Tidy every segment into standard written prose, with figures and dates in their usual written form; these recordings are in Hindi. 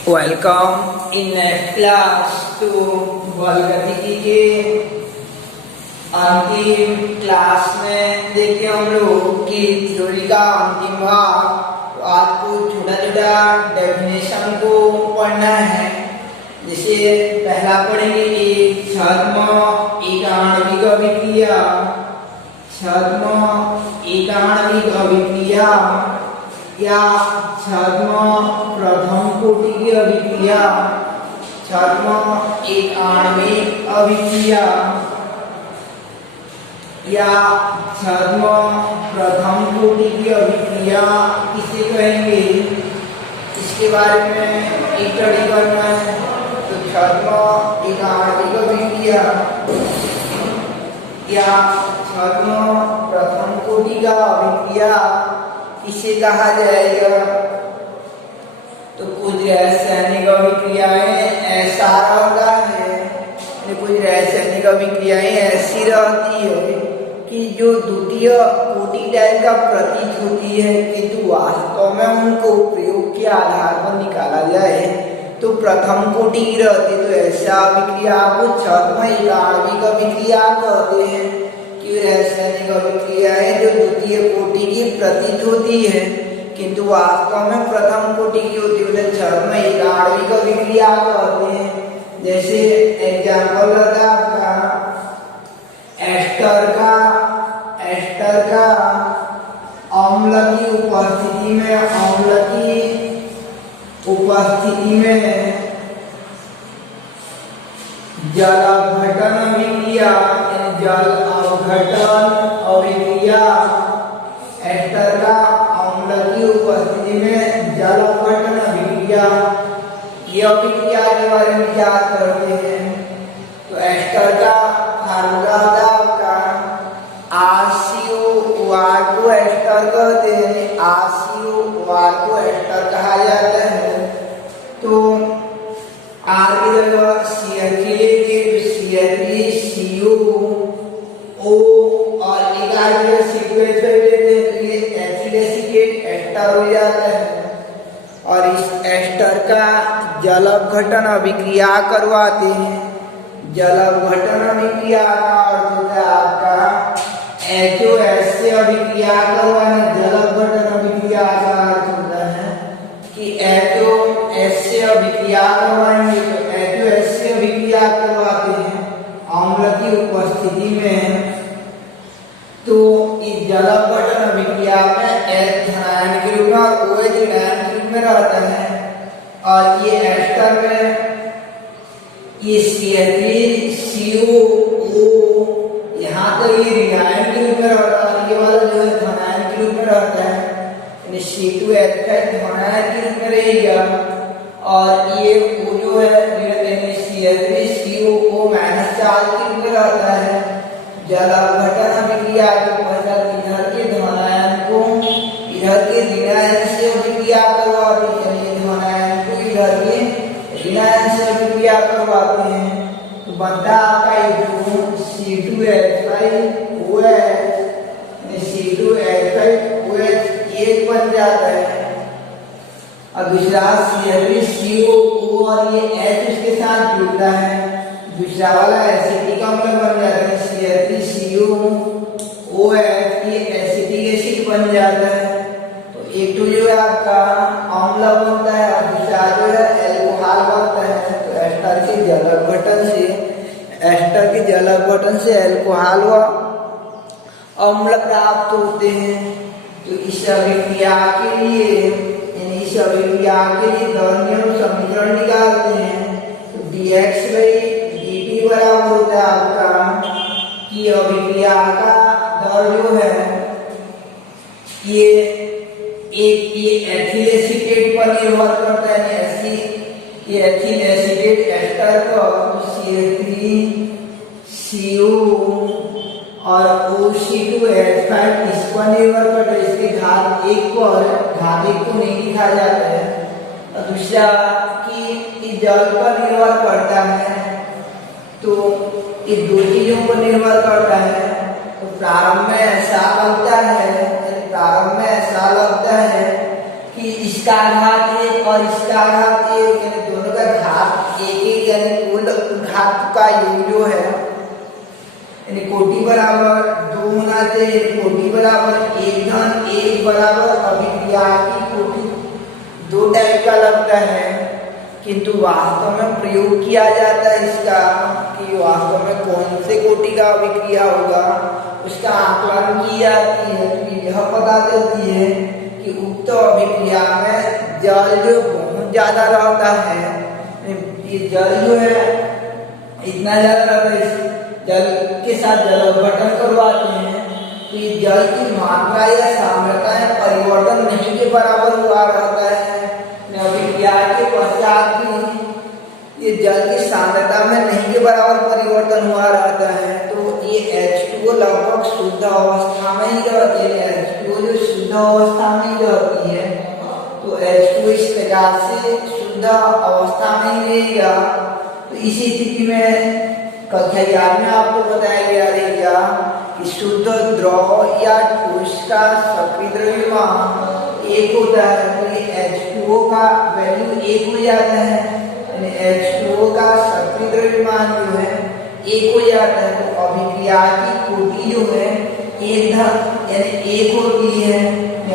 Welcome in next class to बलगतिकी के अंतिम क्लास में देखिए हम लोग की थ्योरी का अंतिम भाग। तो आज को छोटा छोटा डेफिनेशन को पढ़ना है। जैसे पहला पढ़ेंगे एक छद्म एकाणविक अभिक्रिया, छद्म एकाणविक अभिक्रिया या छद्म प्रथम कोटि की अभिक्रिया, छद्म एक आणविक अभिक्रिया या छद्म प्रथम कोटि की अभिक्रिया किसे कहेंगे, इसके बारे में एक स्टडी करना है। तो छद्म एक आणविक अभिक्रिया या छद्म प्रथम कोटि का अभिक्रिया किसे कहा जाएगा। तो कुछ रासायनिक अभिक्रियाएं ऐसा रहता है, कुछ रासायनिक अभिक्रियाएं ऐसी रहती है कि जो द्वितीय कोटि टाइप का प्रतीत होती है, किंतु वास्तव में उनको प्रयोग के आधार पर निकाला जाए तो प्रथम कोटि की रहती। तो ऐसा अभिक्रिया को छद्म एक आणविक अभिक्रिया कहते हैं कि रासायनिक अभिक्रियाएं जो द्वितीय कोटि की प्रतीत होती है किंतु वास्तव में प्रथम कोटि की होती है, छद्म एक आणविक अभिक्रिया कहते हैं। जैसे एग्जाम्पल रहता है आपका एस्टर का अम्ल की उपस्थिति में, अम्ल की उपस्थिति में जल अपघटन अभिक्रिया, जल अपघटन अभिक्रिया, एस्टर का अम्ल की उपस्थिति में जल अपघटन अभिक्रिया, ये अभिक्रिया के बारे में विचार करते हैं। तो एस्टर का फार्मूला होता है आपका RCOR को एस्टर कहते हैं, RCOR को एस्टर कहा जाता है। तो R की जगह CH3 लेंगे तो CH3CO और एक सीक्वेंस लेते हैं तो ये एथिल एसीटेट एस्टर हो जाता है। और इस एस्टर का जल अपघटन अभिक्रिया करवाते हैं। जल अपघटन अभिक्रिया का अर्थ होता है आपका HOS से अभिक्रिया करवाने। जल अपघटन अभिक्रिया का अर्थ होता है कि HOS से अभिक्रिया करवाएंगे। तो HOS से अभिक्रिया करवाते हैं अम्ल की उपस्थिति में। तो इस जल अपघटन अभिक्रिया में H धनायन के रूप में और OH ऋणायन के रूप में रहता है। और ये एस्टर में ये CH3CO यहाँ तक ये ऋणायन के रूप में रहता है, ये वाला जो है धनायन के रूप में रहता है, यानी C2H5 धनायन के रूप में रहेगा। और ये O जो है CH3CO -4 के रूप में रहता है। जल अपघटन अभिक्रिया के पश्चात इधर के धनायन को इधर के ऋणायन से अभिक्रिया करवाते हैं, धनायन को इधर के ऋणायन से अभिक्रिया करवाते हैं। तो बनता आपका C2H5OH, C2H5OH एक बन जाता है। और दूसरा CH3CO और ये H उसके साथ जुड़ता है, दूसरा वाला एसिटिक अम्ल बन जाता है CH3COOH, ये एसिटिक एसिड बन जाता है। तो एक तो जो है आपका अम्ल बनता है और दूसरा जो है एल्कोहल बनता है। तो एस्टर के जल अपघटन से एल्कोहल व अम्ल प्राप्त होते हैं। तो इस अभिक्रिया के लिए दर्नियम समीकरण निकालते हैं। तो dx/dt बराबर होता है आपका कि अभिक्रिया का दर जो है ये एथिल एसीटेट पर निर्भर करता है। ये एथिल एसीटेट एस्टर का CH3CO और OC2H5 इस पर निर्भर करता है। इसके घात 1 पर घात 1 को नहीं लिखा जाता है। और दूसरा कि जल पर निर्भर करता है। तो ये दो चीजों पर निर्भर करता है। तो प्रारंभ में ऐसा लगता है कि इसका आघात 1 और इसका आघात 1 का योग जो है यानी कोटि बराबर 2 होना चाहिए। कोटि बराबर 1 धन 1 बराबर अभिक्रिया की कोटि 2 टाइप का लगता है, किंतु वास्तव में प्रयोग किया जाता है इसका कि वास्तव में कौन से कोटि का अभिक्रिया होगा उसका आकलन की जाती है। तो यह पता चलती है कि उक्त अभिक्रिया में जल जो बहुत ज्यादा रहता है, ये जल जो है इतना ज्यादा रहता है, जल के साथ जल अपघटन करवाते हैं तो ये जल की मात्रा या सांद्रता या परिवर्तन नहीं के बराबर हुआ रहता है। अभिक्रिया के पश्चात भी ये जल की सांद्रता में नहीं के बराबर परिवर्तन हुआ रहता है, तो ये H2O लगभग शुद्ध अवस्था में ही रहती है। H2O जो शुद्ध अवस्था में ही रहती है, तो H2O इस प्रकार से शुद्ध अवस्था में ही रहेगा। तो इसी स्थिति में कक्षा 11 में आपको बताया गया रहेगा कि शुद्ध द्रव या ठोस का सक्रिय द्रव्यमान 1 होता है, तो ये H2O का वैल्यू 1 हो जाता है, यानी H2O का सक्रिय द्रव्यमान जो है 1 हो जाता है। तो अभिक्रिया की कोटि जो है 1 धन यानी 1 होती है,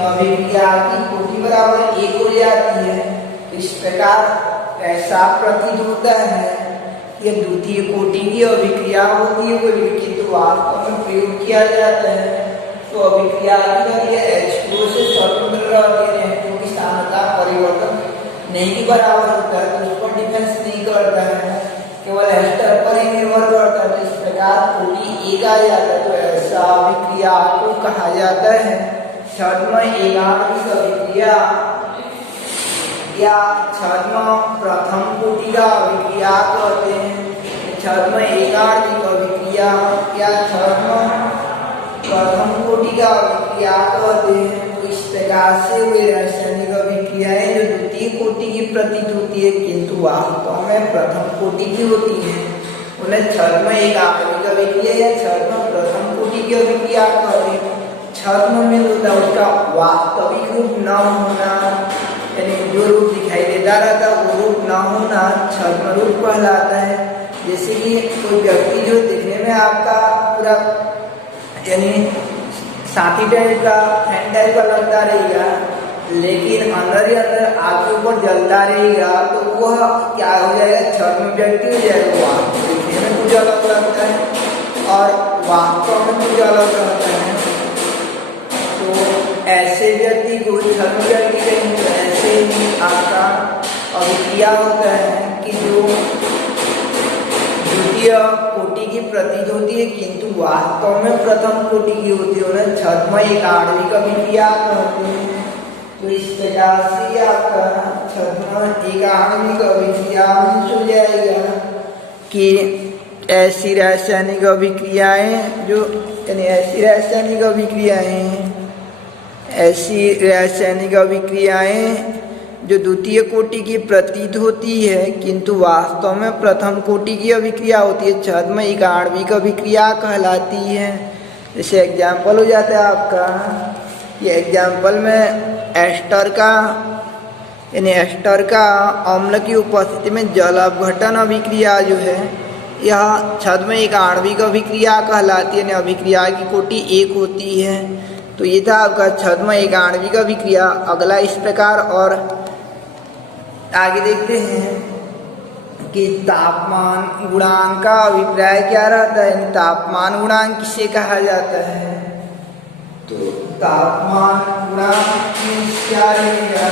अभिक्रिया की कोटि बराबर 1 हो जाती है। तो इस प्रकार ऐसा प्रतीत होता है कि द्वितीय कोटि की अभिक्रिया होती है कोई, किंतु वास्तव में प्रयोग किया जाता है तो अभिक्रिया की H2O से स्वतंत्र रहती है, क्योंकि सांद्रता परिवर्तन नहीं के बराबर होता है, तो उस पर डिपेंड नहीं करता है, केवल एस्टर पर ही निर्भर करता है। तो इस प्रकार कोटि 1 आ जाता है, तो ऐसा अभिक्रिया को कहा जाता है छद्म एकांकिक अभिक्रिया या छद्म प्रथम कोटि का अभिक्रिया कहते हैं। छद्म एकांकिक अभिक्रिया या छद्म प्रथम कोटि का अभिक्रिया कहते हैं। तो इस प्रकार से वे रासायनिक अभिक्रियाएं जो द्वितीय कोटि की प्रतीत होती है किंतु वास्तव में प्रथम कोटि की होती है, उन्हें छद्म एकांकिक अभिक्रिया या छद्म प्रथम कोटि की अभिक्रिया कहते हैं। छद्म में होता है उसका वास्तविक रूप न होना, यानी जो रूप दिखाई देता रहता है वो रूप न होना छद्म रूप कहलाता है। जैसे कि कोई व्यक्ति जो दिखने में आपका पूरा यानी साथी टाइप का फैन टाइप का लगता रहेगा, लेकिन अंदर ही अंदर आपके ऊपर जलता रहेगा, तो वह क्या हो जाएगा, छद्म व्यक्ति हो जाएगा। दिखने में कुछ अलग लगता है और वास्तव में कुछ अलग रहता है। तो ऐसे व्यक्ति को छद्म व्यक्ति कहेंगे। तो ऐसे ही आपका अभिक्रिया होता है कि जो द्वितीय कोटि की प्रतीत होती है किंतु वास्तव में प्रथम कोटि की होती है, उन्हें छद्म एकाण्विक अभिक्रिया कहते हैं। तो इस प्रकार से आपका छद्म एकाण्विक अभिक्रिया हो जाएगा कि ऐसी रासायनिक अभिक्रियाएं जो यानी ऐसी रासायनिक अभिक्रियाएं जो द्वितीय कोटि की प्रतीत होती है किंतु वास्तव में प्रथम कोटि की अभिक्रिया होती है, छद्म एकाण्विक अभिक्रिया कहलाती है। जैसे एग्जाम्पल हो जाता है आपका, ये एग्जाम्पल में एस्टर का अम्ल की उपस्थिति में जल अपघटन अभिक्रिया जो है यह छद्म एकाण्विक अभिक्रिया कहलाती है, अभिक्रिया की कोटि 1 होती है। तो ये था आपका छद्म एकाण्विक अभिक्रिया। अगला इस प्रकार और आगे देखते हैं कि तापमान गुणांक का अभिप्राय क्या रहता है, तापमान गुणांक किसे कहा जाता है। तो तापमान गुणांक क्या रहेगा,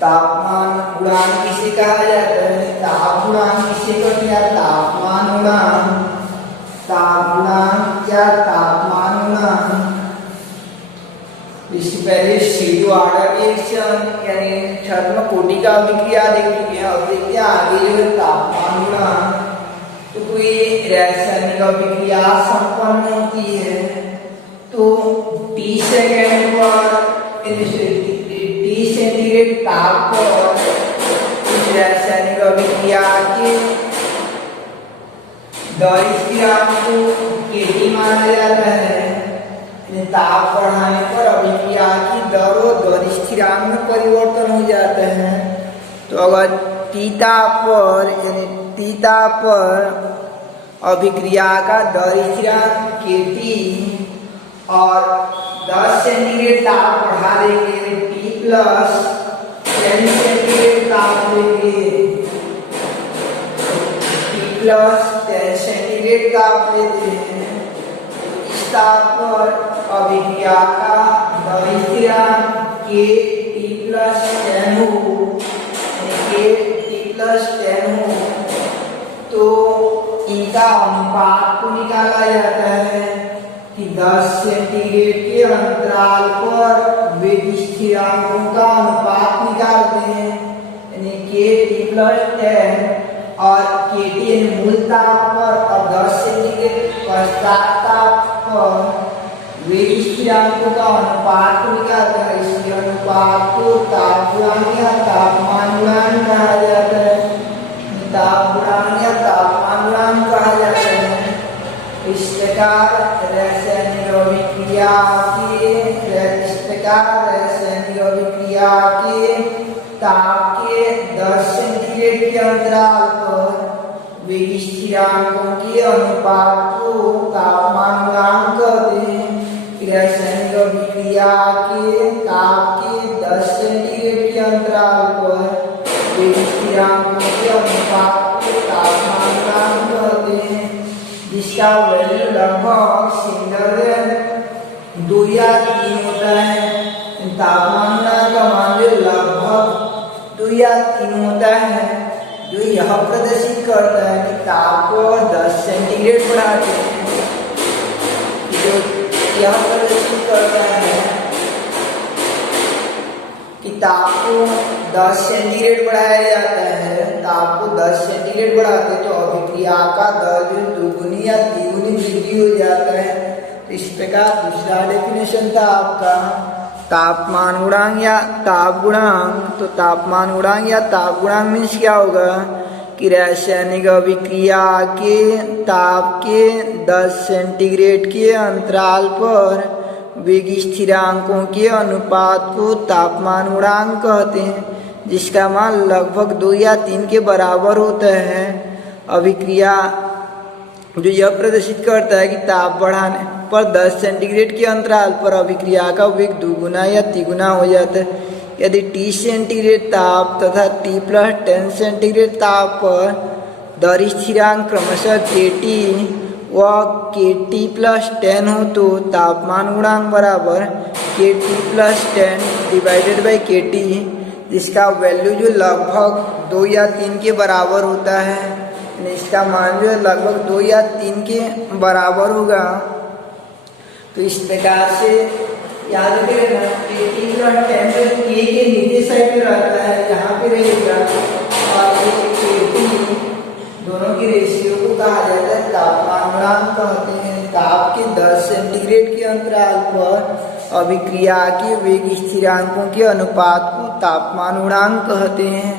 तापमान गुणांक किसे कहा जाता है, ताप गुणांक किसे कहते हैं, तापमान गुणांक, ताप गुणांक या तापमान गुणांक। इससे पहले CO ऑर्डर रिएक्शन यानी छद्म कोटि का अभिक्रिया देख चुके हैं। अब देखते हैं आगे जो है तापमान गुणांक। तो कोई रासायनिक अभिक्रिया संपन्न होती है तो T सेकेंड पर T सेंटीग्रेड ताप पर इस रासायनिक अभिक्रिया के दर स्थिरांक को KT माना जाता है। ताप बढ़ाने पर अभिक्रिया की दर और दर स्थिरांक में परिवर्तन हो जाते हैं। तो अगर T ताप पर अभिक्रिया का दर स्थिरांक kT और 10 सेंटीग्रेड ताप बढ़ा देंगे T प्लस 10 सेंटीग्रेड ताप लेंगे, T प्लस 10 सेंटीग्रेड ताप लेते हैं। इस ताप पर अभिक्रिया का दर स्थिरांक kT प्लस 10 हो, kT प्लस 10 हो, तो इनका अनुपात को निकाला जाता है कि 10 सेंटीग्रेड के अंतराल पर वेग स्थिरांकों का अनुपात निकालते हैं, यानी kT प्लस 10 और kT मूल ताप पर और 10 सेंटीग्रेड पश्चात ताप पर वेग स्थिरांकों का अनुपात को निकालते हैं। इसी अनुपात को ताप गुणांक या तापमान गुणांक कहा जाता है, ताप गुणांक या तापमान गुणांक कहा जाता है। इस प्रकार रासायनिक अभिक्रिया के ताप के 10 सेंटीग्रेड के अंतराल पर वेग स्थिरांकों के अनुपात को तापमान गुणांक कहते हैं। रासायनिक अभिक्रिया के ताप के 10 सेंटीग्रेड के अंतराल पर वेग स्थिरांकों के अनुपात को तापमान गुणांक कहते हैं, जिसका वैल्यू लगभग सिंगल 2 या 3 होता है। तापमान गुणांक का मान लगभग 2 या 3 होता है, जो यह प्रदर्शित करता है कि ताप को 10 सेंटीग्रेड बढ़ाते हैं, जो यह प्रदर्शित करता है कि ताप को 10 सेंटीग्रेड बढ़ाया जाता है। ताप को 10 सेंटीग्रेड बढ़ाते तो अभिक्रिया का दर जो 2 या 3 वृद्धि हो जाता है। तो इस प्रकार दूसरा डेफिनेशन था आपका तापमान गुणांक या ताप गुणांक। तो तापमान गुणांक या ताप गुणांक मीन्स क्या होगा कि रासायनिक अभिक्रिया के ताप के 10 सेंटीग्रेड के अंतराल पर वेग स्थिरांकों के अनुपात को तापमान गुणांक कहते हैं, जिसका मान लगभग 2 या 3 के बराबर होता है। अभिक्रिया जो यह प्रदर्शित करता है कि ताप बढ़ाने पर 10 सेंटीग्रेड के अंतराल पर अभिक्रिया का वेग 2 गुना या 3 गुना हो जाता है। यदि T सेंटीग्रेड ताप तथा T प्लस 10 सेंटीग्रेड ताप पर दर स्थिरांक क्रमशः kT व kT प्लस 10 हो तो तापमान गुणांक बराबर kT plus 10 divided by kT, जिसका वैल्यू जो लगभग 2 या 3 के बराबर होता है। इसका मान जो लगभग 2 या 3 के बराबर होगा। तो इस प्रकार से याद रखिएगा kT प्लस 10 k के नीचे साइड में रहता है, यहाँ पे रहेगा, और ये kT दोनों की रेशियो को कहा जाता है तापमान गुणांक कहते हैं। ताप के 10 सेंटीग्रेड के अंतराल पर अभिक्रिया के वेग स्थिरांकों के अनुपात को तापमान गुणांक कहते हैं।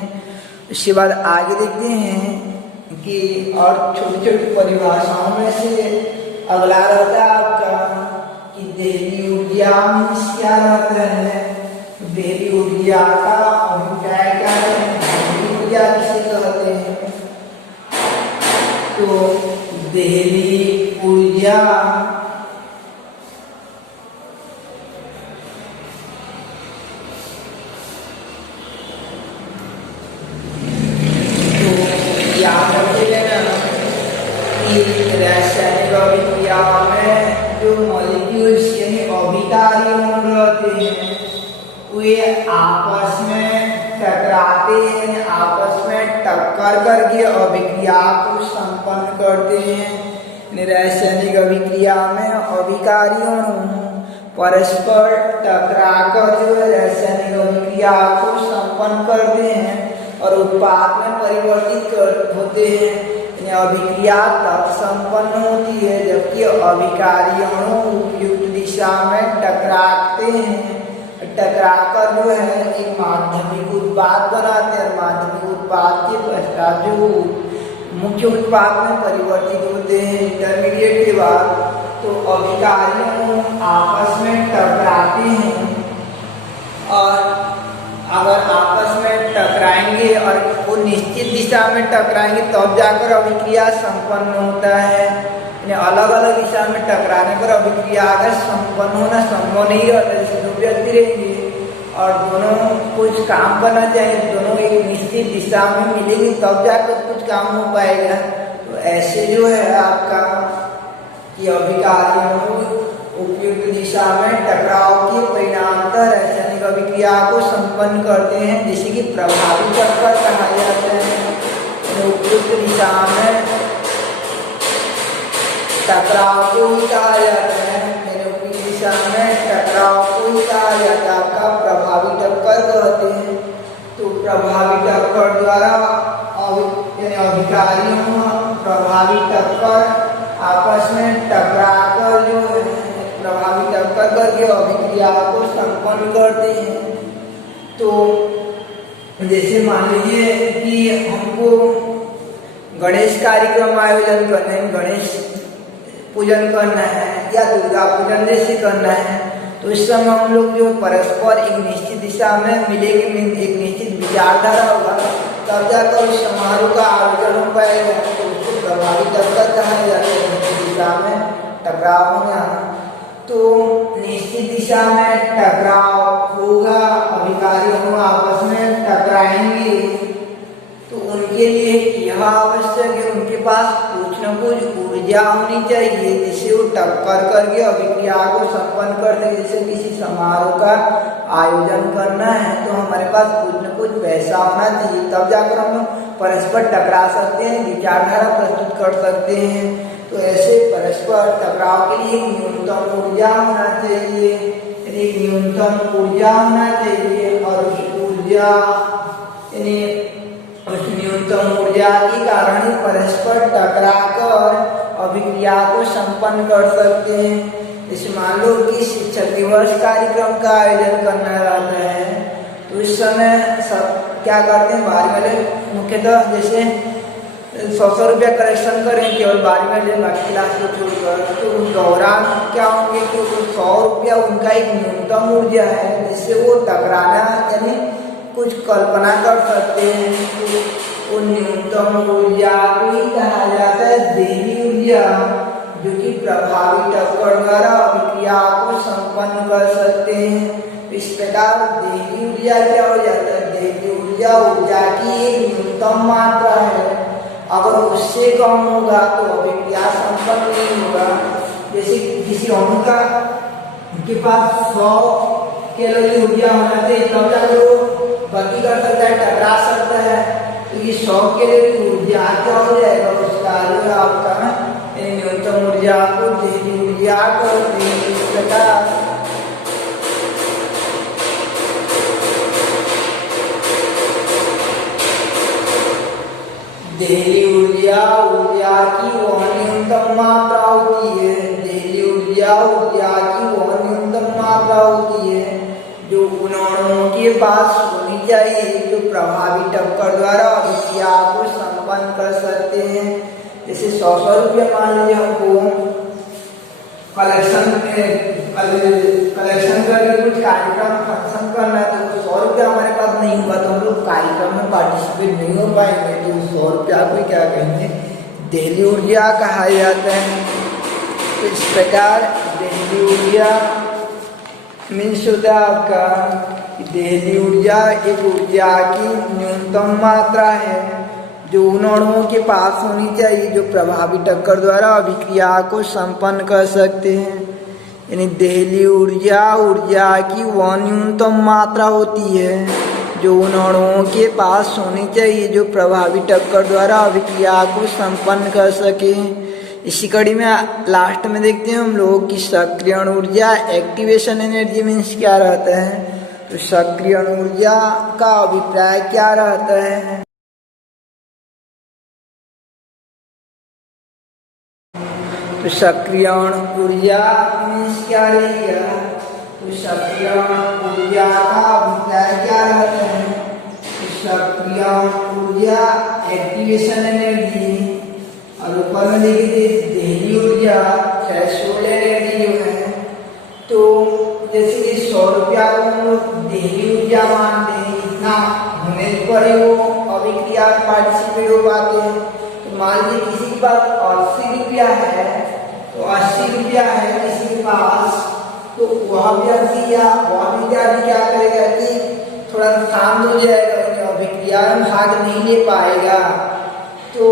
उसके बाद आगे देखते हैं कि और छोटी छोटी परिभाषाओं में से अगला रहता है आपका कि देहली ऊर्जा क्या रहता है। देहली ऊर्जा का अभिप्राय क्या है, देहली ऊर्जा किसे कहते हैं। तो देहली ऊर्जा याद रखिएगा कि रासायनिक अभिक्रिया में जो मॉलिक्यूल्स यानी अभिकारी अणु रहते हैं वे आपस में टकराते हैं, आपस में टक्कर करके अभिक्रिया को संपन्न करते हैं। रासायनिक अभिक्रिया में अभिकारी अणु परस्पर टकराकर जो रासायनिक अभिक्रिया को संपन्न करते हैं और उत्पाद में परिवर्तित होते हैं। अभिक्रिया तब संपन्न होती है जबकि अभिकारी अणु उपयुक्त दिशा में टकराते हैं, टकराकर जो है एक माध्यमिक उत्पाद बनाते हैं। माध्यमिक उत्पाद के पश्चात जो मुख्य उत्पाद में परिवर्तित होते हैं इंटरमीडिएट के बाद, तो अभिकारियों आपस में टकराते हैं, और अगर आपस में टकराएंगे और वो निश्चित दिशा में टकराएंगे तब जाकर अभिक्रिया संपन्न होता है। अलग अलग दिशा में टकराने पर अभिक्रिया अगर संपन्न होना संभव नहीं होता। जैसे दो व्यक्ति रहेंगे और दोनों कुछ काम करना चाहिए, दोनों एक निश्चित दिशा में मिलेंगे तब जाकर कुछ काम हो पाएगा। तो ऐसे जो है आपका कि अभिकारियों उपयुक्त दिशा में टकराव के परिणामतः रासायनिक अभिक्रिया को संपन्न करते हैं, जिसे कि प्रभावी टक्कर कहा जाता है। उपयुक्त दिशा में टकराव को ही कहा जाता है, उपयुक्त दिशा में टकराव को ही कहा जाता है, आपका प्रभावी टक्कर कहते हैं। तो प्रभावी टक्कर द्वारा अभिकारियों प्रभावी टक्कर आपस में टकराकर जो प्रभावी टक्कर करके अभिक्रिया को संपन्न करते हैं। तो जैसे मान लीजिए कि हमको गणेश कार्यक्रम आयोजन करना है, गणेश पूजन करना है या दुर्गा पूजन जैसे करना है, तो इस समय हम लोग जो परस्पर एक निश्चित दिशा में मिलेंगे, एक निश्चित विचारधारा होगा, तब जाकर उस समारोह का आयोजन हो पाएगा। तो उसको प्रभावी टक्कर कहा जाता है, दिशा में टकराव होना। तो निश्चित दिशा में टकराव होगा, अधिकारियों आपस में टकराएंगे, तो उनके लिए यह आवश्यक है उनके पास कुछ न कुछ ऊर्जा होनी चाहिए जिससे वो टक्कर करके अभिक्रिया को संपन्न कर सके। जैसे किसी समारोह का आयोजन करना है तो हमारे पास कुछ न कुछ पैसा होना चाहिए, तब जाकर हम लोग परस्पर टकरा सकते हैं, विचारधारा प्रस्तुत कर सकते हैं। तो ऐसे परस्पर टकराव के लिए न्यूनतम ऊर्जा होना चाहिए, न्यूनतम ऊर्जा होना चाहिए, और उस ऊर्जा उस न्यूनतम ऊर्जा के कारण ही परस्पर टकराकर अभिक्रिया को संपन्न कर सकते हैं। इस मान लो कि शिक्षक दिवस कार्यक्रम का आयोजन करना रहता है, तो इस समय सब क्या करते हैं, बाहर वाले मुख्यतः जैसे 100 रुपया कलेक्शन करें केवल 12 में बाकी क्लास को छोड़कर, तो उस दौरान क्या होंगे कि 100 रुपया उनका एक न्यूनतम ऊर्जा है जिससे वो टकराना यानी कुछ कल्पना कर सकते हैं। तो न्यूनतम ऊर्जा को ही कहा जाता है देवी ऊर्जा, जो कि प्रभावी टक्कर द्वारा अभिक्रिया को संपन्न कर सकते हैं। इस प्रकार देवी ऊर्जा क्या हो जाता है, देवी ऊर्जा ऊर्जा की एक न्यूनतम मात्रा है, अगर उससे कम होगा तो अभिक्रिया संपन्न नहीं होगा। जैसे किसी अणु का उनके पास 100 कैलोरी ऊर्जा होना चाहिए, तब जाकर वो गति कर सकता है, टकरा सकता है। तो ये 100 कैलोरी ऊर्जा क्या हो जाएगा, उसका जो आपका न्यूनतम ऊर्जा को देवी ऊर्जा कहते हैं। इस प्रकार देवी ऊर्जा ऊर्जा की वह न्यूनतम मात्रा होती है, देवी ऊर्जा ऊर्जा की वह न्यूनतम मात्रा होती है जो उन अणुओं के पास होनी चाहिए जो प्रभावी टक्कर द्वारा अभिक्रिया को संपन्न कर सकते हैं। जैसे 100 रुपया मान लीजिए हमको कलेक्शन करके कुछ कार्यक्रम फंक्शन करना है, तो 100 रुपया हमारे पास नहीं हुआ तो हम लोग कार्यक्रम में पार्टिसिपेट नहीं हो पाएंगे। तो 100 रुपया को क्या कहेंगे, देवी ऊर्जा कहा जाता है। तो इस प्रकार देवी ऊर्जा मीन्स होता है आपका देवी ऊर्जा एक ऊर्जा की न्यूनतम मात्रा है जो उन अणुओं के पास होनी चाहिए जो प्रभावी टक्कर द्वारा अभिक्रिया को संपन्न कर सकते हैं। यानी देहली ऊर्जा ऊर्जा की वह न्यूनतम मात्रा होती है जो उन अणुओं के पास होनी चाहिए जो प्रभावी टक्कर द्वारा अभिक्रिया को संपन्न कर सके। इसी कड़ी में लास्ट में देखते हैं हम लोग कि सक्रियण ऊर्जा एक्टिवेशन एनर्जी मीन्स क्या रहता है। तो सक्रियण ऊर्जा का अभिप्राय क्या रहता है। तो सक्रियण ऊर्जा मीन्स क्या रहेगा, तो सक्रियण ऊर्जा का अभिप्राय क्या रहता है। तो सक्रियण ऊर्जा एक्टिवेशन एनर्जी और ऊपर में देखिए देहली ऊर्जा थ्रेशोल्ड ऊर्जा मानते हैं, इतना होने पर ही वो अभिक्रिया में पार्टिसिपेट हो पाते हैं। तो मान लीजिए किसी के पास 80 रुपया है, तो 80 रुपया है किसी के पास, तो वह व्यक्ति या वह विद्यार्थी क्या करेगा कि थोड़ा नुकसान हो जाएगा, अभिक्रिया में भाग नहीं ले पाएगा, तो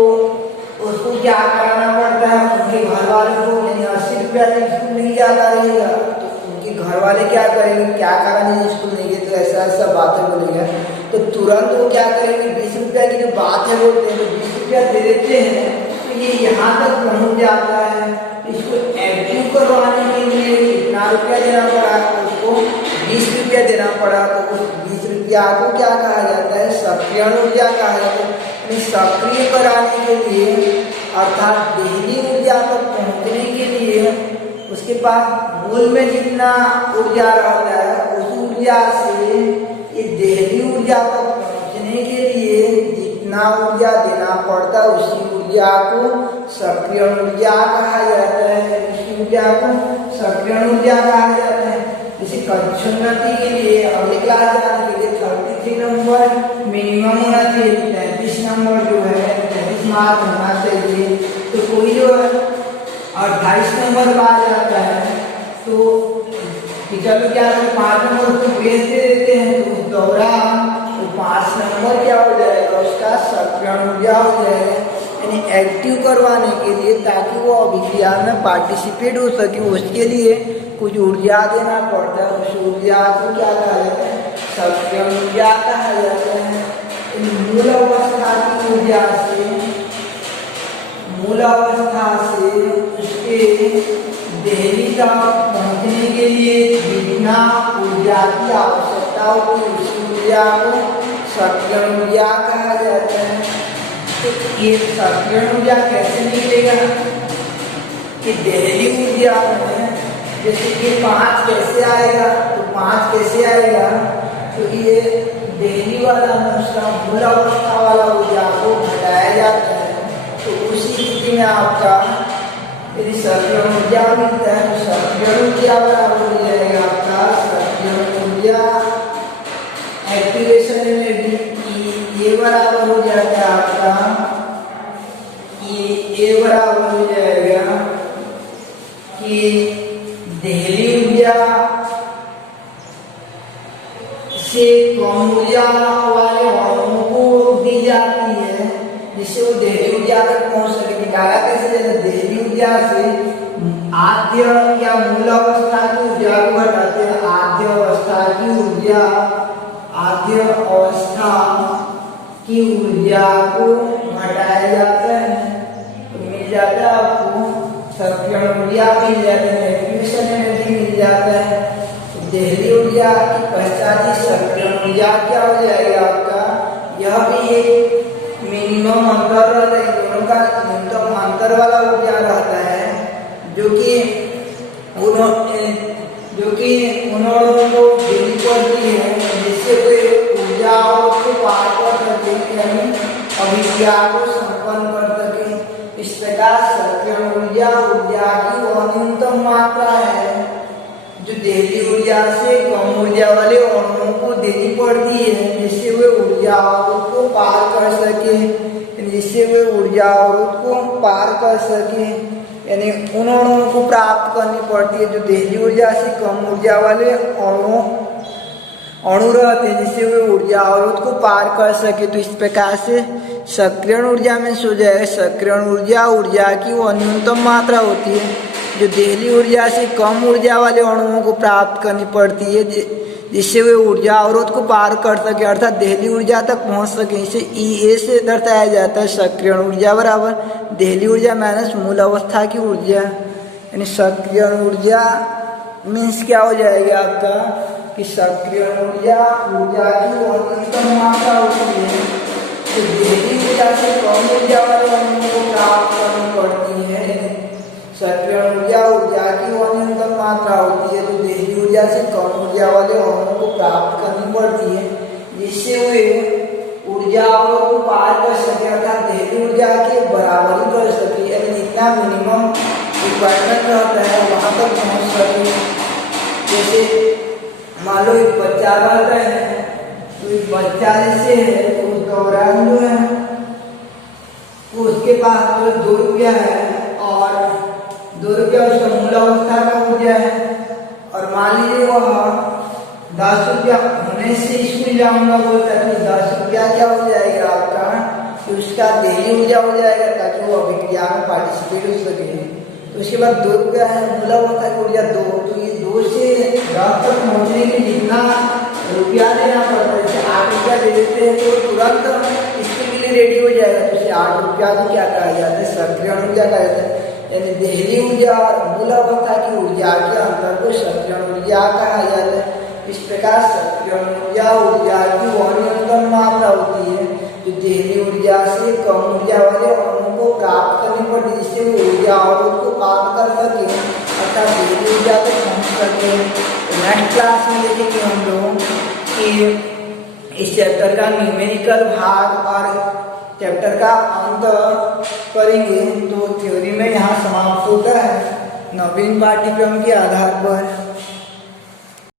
उसको क्या कराना पड़ता है, उनके घर वाले को, यानी 80 रुपया से स्कूल नहीं जाता रहेगा, तो उनके घर वाले क्या करेंगे, क्या कराने स्कूल नहीं गए, तो ऐसा ऐसा बातें बोलेगा, तो तुरंत वो क्या करेंगे, 20 रुपया की जो बात है बोलते हैं, तो 20 रुपया दे देते हैं, तो ये यहाँ तक पहुँच जाता है। इसको एक्टिव करवाने के लिए कितना रुपया देना पड़ा, उसको 20 रुपया देना पड़ा, तो उस 20 रुपया को क्या कहा जाता है, सक्रियण ऊर्जा कहा जाता है। सक्रिय कराने के लिए अर्थात देहली ऊर्जा तक पहुंचने के लिए उसके पास मूल में जितना ऊर्जा रहता है, उस ऊर्जा से ये देहली ऊर्जा तक पहुंचने के लिए जितना ऊर्जा देना पड़ता है, उसी ऊर्जा को सक्रियण ऊर्जा कहा जाता है। उसी ऊर्जा को सक्रियण ऊर्जा कहा जाता है। इसी कक्षोन्नति के लिए अगले क्लास जाने के लिए 33 नंबर मिनिमम होना चाहिए, 33 नंबर जो है 33 मार्क होना चाहिए। तो कोई जो है 28 नंबर आ जाता है, तो चलो क्या 5 नंबर को बेच दे देते हैं, तो उस दौरान तो 5 नंबर क्या हो जाएगा, उसका सक्रियण ऊर्जा हो जाएगा, यानी एक्टिव करवाने के लिए, ताकि वो अभिक्रिया में पार्टिसिपेट हो सके, उसके लिए कुछ ऊर्जा देना पड़ता है। उस ऊर्जा को क्या कहा जाता है, सक्रियण ऊर्जा कहा जाता है। मूल अवस्था की ऊर्जा से, मूल अवस्था से उसके देहली तक पहुंचने के लिए जितना ऊर्जा की आवश्यकता होती है, उस ऊर्जा को सक्रियण ऊर्जा कहा जाता है। तो ये सक्रियण ऊर्जा कैसे निकलेगा कि देहली ऊर्जा में, जैसे कि 5 कैसे आएगा, तो 5 कैसे आएगा, तो ये देहली वाला में उसका मूल अवस्था वाला ऊर्जा को घटाया जाता है, तो उसी स्थिति में आपका यदि सक्रियण ऊर्जा मिलता है, तो सक्रियण ऊर्जा बराबर हो जाएगा आपका सक्रियण ऊर्जा एक्टिवेशन में भी ये बराबर हो जाएगा आपका, ये बराबर हो जाएगा कि देहली ऊर्जा से कम ऊर्जा वाले अणुओं को दी जाती है, जिससे वो देहली ऊर्जा तक पहुंच सके। निकाला कैसे, जैसे देहली ऊर्जा से आद्य या मूल अवस्था की ऊर्जा को घटाते हैं, आद्य अवस्था की ऊर्जा, आद्य अवस्था की ऊर्जा को घटाया जाता है, तो मिल जाता है आपको सक्रियण ऊर्जा मिल जाता है, एक्टिवेशन एनर्जी मिल जाता है। तो देहली ऊर्जा की पहचान सक्रियण ऊर्जा क्या हो जाएगा आपका, यह भी एक मिनिमम अंतर रहता है, दोनों का न्यूनतम अंतर वाला ऊर्जा रहता है, जो कि उन्होंने को देनी पड़ती है, जिससे कोई ऊर्जा को पार कर सके, यानी अभिक्रिया को संपन्न कर सके। इस प्रकार सक्रियण ऊर्जा की वह न्यूनतम मात्रा है जो देहली ऊर्जा से कम ऊर्जा वाले अणुओं को देनी पड़ती है, जिससे वे ऊर्जा अवरोध को पार कर सके, यानी उन अणुओं को प्राप्त करनी पड़ती है जो देहली ऊर्जा से कम ऊर्जा वाले अणु रहते हैं, जिससे वे ऊर्जा अवरोध को पार कर सके। तो इस प्रकार से सक्रियण ऊर्जा में सो जाए, सक्रियण ऊर्जा की वो न्यूनतम मात्रा होती है जो देहली ऊर्जा से कम ऊर्जा वाले अणुओं को प्राप्त करनी पड़ती है, जिससे वे ऊर्जा अवरोध को पार कर सके, अर्थात देहली ऊर्जा तक पहुंच सके। इसे EA से दर्शाया जाता है, सक्रियण ऊर्जा बराबर देहली ऊर्जा माइनस मूल अवस्था की ऊर्जा, यानी सक्रियण ऊर्जा मीन्स क्या हो जाएगा आपका कि सक्रियण ऊर्जा की न्यूनतम मात्रा होती है तो देहली ऊर्जा से कम ऊर्जा वाले अणुओं को प्राप्त करनी पड़ती है। सक्रियण ऊर्जा की न्यूनतम मात्रा होती है तो देहली ऊर्जा से कम ऊर्जा वाले अणुओं को प्राप्त करनी पड़ती है, जिससे वे ऊर्जा को पार कर सके, अर्थात देहली ऊर्जा के बराबरी कर सके, यानी जितना मिनिमम रिक्वायरमेंट रहता है वहाँ तक पहुँच सके। जैसे मान लो एक बच्चा रहता है तो एक बच्चा जैसे है तो उस दौरान जो है वो उसके पास जो 2 रुपया है और 2 रुपया उसका मूल अवस्था का ऊर्जा है, और मान लीजिए वह 10 रुपया होने से स्कूल जाऊंगा बोलता है तो 10 रुपया क्या हो जाएगा आपका, तो उसका देही ऊर्जा हो जाएगा ताकि वो अभिक्रिया में पार्टिसिपेट हो सके। तो उसके बाद 2 रुपया है मूल अवस्था की ऊर्जा 2, तो ये 2 से 10 तक पहुंचने के लिए जितना रुपया देना पड़ता है, जैसे 8 रुपया दे देते हैं तो तुरंत इसके लिए रेडी हो जाएगा। तो इसे 8 रुपया को क्या कहा जाता है, सक्रियण ऊर्जा कहा जाता है। यानी देहली ऊर्जा और मूल अवस्था की ऊर्जा के अंतर को सक्रियण ऊर्जा कहा जाता है। इस प्रकार सक्रियण ऊर्जा की वह न्यूनतम मात्रा होती है जो देहली ऊर्जा से कम ऊर्जा वाले अणुओं को प्राप्त करनी पड़ती है, जिससे वो ऊर्जा अवरोध को पार कर सके अर्थात देहली ऊर्जा तक पहुंच सके। नेक्स्ट क्लास में देखेंगे हम लोग कि इस चैप्टर का न्यूमेरिकल भाग और चैप्टर का अंत करेंगे। तो थ्योरी में यहाँ समाप्त होता है। नवीन पाठ्यक्रम के आधार पर